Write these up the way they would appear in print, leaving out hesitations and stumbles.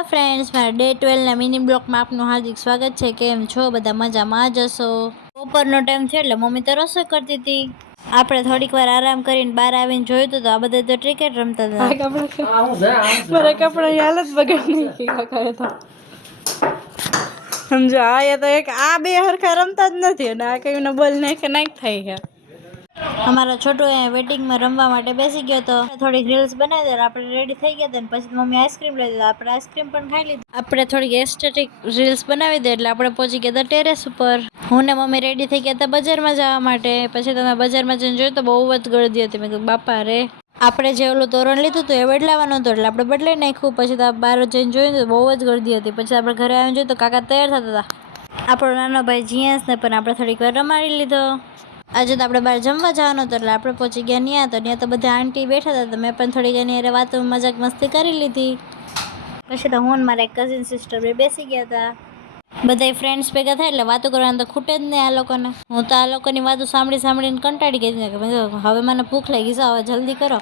Hello friends, મારા day 12ના mini બ્લોગમાં આપનું હાર્દિક સ્વાગત છે। કેમ છો બધા? મજામાં જ હશો। બપોરનો ટાઈમ છે એટલે મમ્મી તો રસોઈ કરતી હતી। આપણે થોડીક વાર આરામ કરીને બહાર આવીને જોયું તો આ બધા તો ક્રિકેટ રમતા હતા। મારા કપડાની હાલત બગાડી નાખી તો સમજો આ તો એક આ બે હરખા રમતા જ નથી અને આ કઈ બોલ નાખે નાખ થાય છે। અમારો છોટો વેટિંગમાં રમવા માટે બેસી ગયો તો થોડીક રીલ્સ બનાવી દે આપણે રેડી થઈ ગયા હતા। પછી મમ્મી આઈસ્ક્રીમ લઈ દીધા, આપણે આઈસ્ક્રીમ પણ ખાઈ લીધી। આપણે થોડીક એસ્થેટિક રીલ્સ બનાવી દે એટલે આપણે પહોંચી ગયા હતા ટેરેસ ઉપર। હું ને મમ્મી રેડી થઈ ગયા હતા બજારમાં જવા માટે। પછી તમે બજારમાં જઈને જોયું તો બહુ જ ગળદી હતી। મેં કીધું બાપા રે, આપણે જે ઓલું તોરણ લીધું હતું એ બદલાવાનું હતું એટલે આપણે બદલાઈ નાખ્યું। પછી તો બહાર જઈને જોયું તો બહુ જ ગળદી હતી। પછી આપણે ઘરે આવીને જોયું તો કાકા તૈયાર થતા હતા। આપણો નાનો ભાઈ જીયાસને પણ આપણે થોડીક વાર રમાડી લીધો। આજે તો આપણે બહાર જમવા જવાનું હતું એટલે આપણે પહોંચી ગયા ત્યાં તો બધા આંટી બેઠા હતા તો મેં પણ થોડીક એની અરે વાતો મજાક મસ્તી કરી લીધી। પછી તો હું ને મારા એક કઝિન સિસ્ટર બે બેસી ગયા હતા। બધા ફ્રેન્ડ્સ ભેગા થાય એટલે વાતો કરવાનું તો ખૂટે જ નહીં આ લોકોને। હું તો આ લોકોની વાતો સાંભળીને કંટાળી ગઈ હતી કે હવે મને ભૂખ લાગી છે, હવે જલ્દી કરો।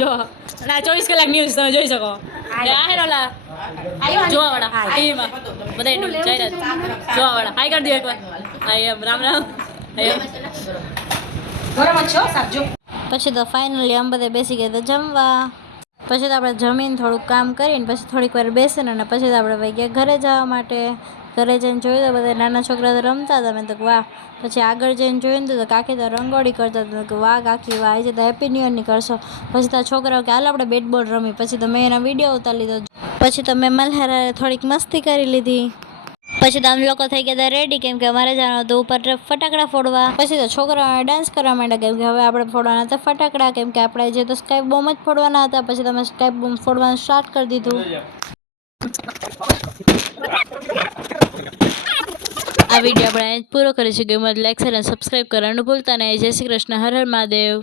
જો ના 24 કલાક ન્યૂઝ તમે જોઈ શકો। જોવાવાળા ટીવીમાં બધા જોવાવાળા હાઈ કરી દો એકવાર। રામ રામ। પછી તો ફાઇનલી અમે બધા બેસી ગયા હતા જમવા। પછી તો આપણે જમીને થોડુંક કામ કરીને પછી થોડીક વાર બેસીને અને પછી તો આપણે વહી ગયા ઘરે જવા માટે। ઘરે જઈને જોયું તો બધા નાના છોકરા તો રમતા હતા। મેં તો વાહ। પછી આગળ જઈને જોયું તો કાકી તો રંગોળી કરતા હતા કે વાહ કાકી વાહ, આજે તો હેપી ન્યુ યરની કરશો। પછી તો છોકરાઓ કે હાલ આપણે બેટ બોલ રમી। પછી તો મેં એના વિડીયો ઉતારી લીધો। પછી તો મેં મલ્હારે થોડીક મસ્તી કરી લીધી। પછી તો અમે લોકો થઈ ગયા હતા રેડી કેમ કે અમારે જવાનું હતું ઉપર ફટાકડા ફોડવા। પછી તો છોકરાઓને ડાન્સ કરવા માંડ્યા કેમ કે હવે આપણે ફોડવાના હતા ફટાકડા, કેમ કે આપણે જે તો સ્કાય બોમ્બ જ ફોડવાના હતા। પછી તમે સ્કાય બોમ્બ ફોડવાનું સ્ટાર્ટ કરી દીધું। આ વિડીયો આપણે પૂરો કરી છે। ગમે લાઈક શેર અને સબસ્ક્રાઈબ કરવાનું ભૂલતા નહીં। જય શ્રી કૃષ્ણ, હર હર મહાદેવ।